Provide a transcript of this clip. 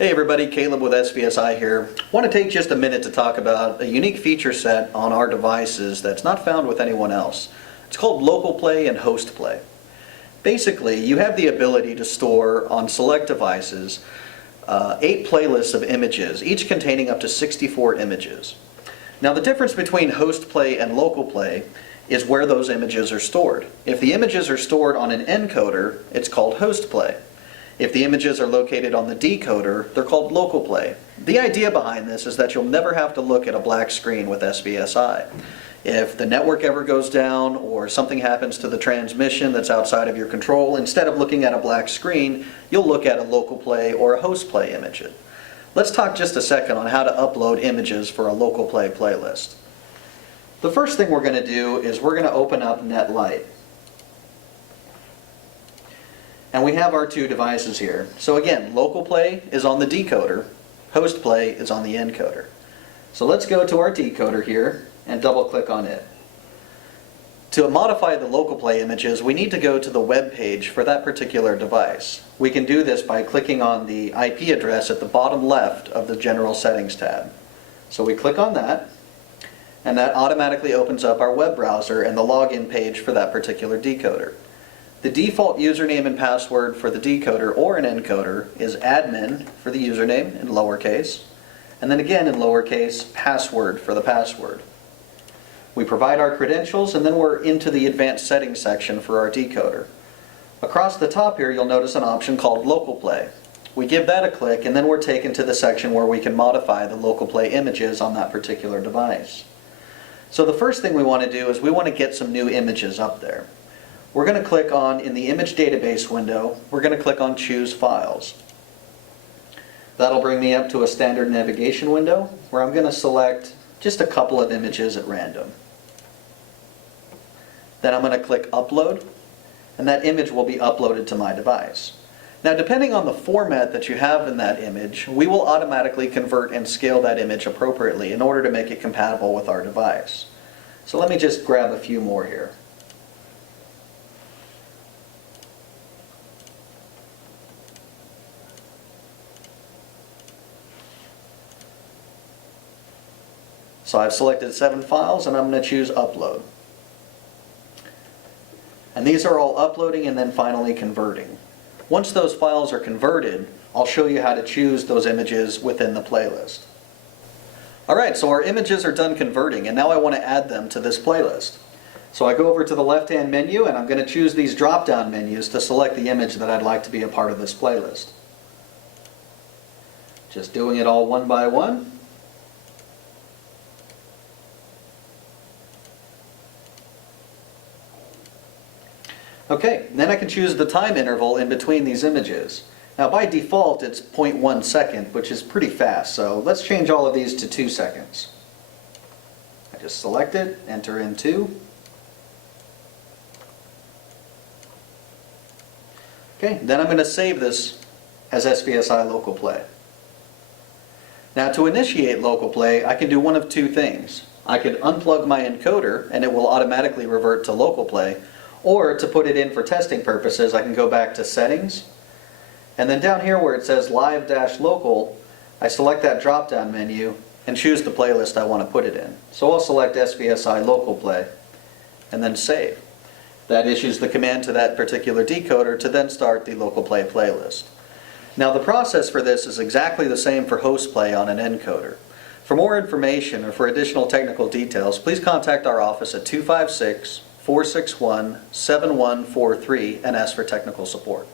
Hey everybody, Caleb with SVSi here. I want to take just a minute to talk about a unique feature set on our devices that's not found with anyone else. It's called local play and host play. Basically, you have the ability to store on select devices 8 playlists of images, each containing up to 64 images. Now the difference between host play and local play is where those images are stored. If the images are stored on an encoder, it's called host play. If the images are located on the decoder, they're called local play. The idea behind this is that you'll never have to look at a black screen with SVSi. If the network ever goes down or something happens to the transmission that's outside of your control, instead of looking at a black screen, you'll look at a local play or a host play image. Let's talk just a second on how to upload images for a local play playlist. The first thing we're going to do is we're going to open up NetLight. And we have our two devices here. So again, local play is on the decoder, host play is on the encoder. So let's go to our decoder here and double click on it. To modify the local play images, we need to go to the web page for that particular device. We can do this by clicking on the IP address at the bottom left of the General Settings tab. So we click on that, and that automatically opens up our web browser and the login page for that particular decoder. The default username and password for the decoder or an encoder is admin for the username in lowercase, and then again in lowercase, password for the password. We provide our credentials and then we're into the advanced settings section for our decoder. Across the top here you'll notice an option called local play. We give that a click and then we're taken to the section where we can modify the local play images on that particular device. So the first thing we want to do is we want to get some new images up there. We're going to click on, in the image database window, we're going to click on Choose Files. That'll bring me up to a standard navigation window where I'm going to select just a couple of images at random. Then I'm going to click Upload, and that image will be uploaded to my device. Now depending on the format that you have in that image, we will automatically convert and scale that image appropriately in order to make it compatible with our device. So let me just grab a few more here. So I've selected 7 files and I'm going to choose Upload. And these are all uploading and then finally converting. Once those files are converted, I'll show you how to choose those images within the playlist. Alright, so our images are done converting and now I want to add them to this playlist. So I go over to the left-hand menu and I'm going to choose these drop-down menus to select the image that I'd like to be a part of this playlist. Just doing it all one by one. Okay, then I can choose the time interval in between these images. Now by default it's 0.1 second, which is pretty fast, so let's change all of these to 2 seconds. I just select it, enter in 2. Okay, then I'm going to save this as SVSi local play. Now to initiate local play, I can do one of two things. I could unplug my encoder and it will automatically revert to local play, or to put it in for testing purposes, I can go back to Settings, and then down here where it says Live-Local, I select that drop-down menu and choose the playlist I want to put it in. So I'll select SVSi Local Play, and then Save. That issues the command to that particular decoder to then start the Local Play playlist. Now the process for this is exactly the same for host play on an encoder. For more information or for additional technical details, please contact our office at 256-461-7143 and ask for technical support.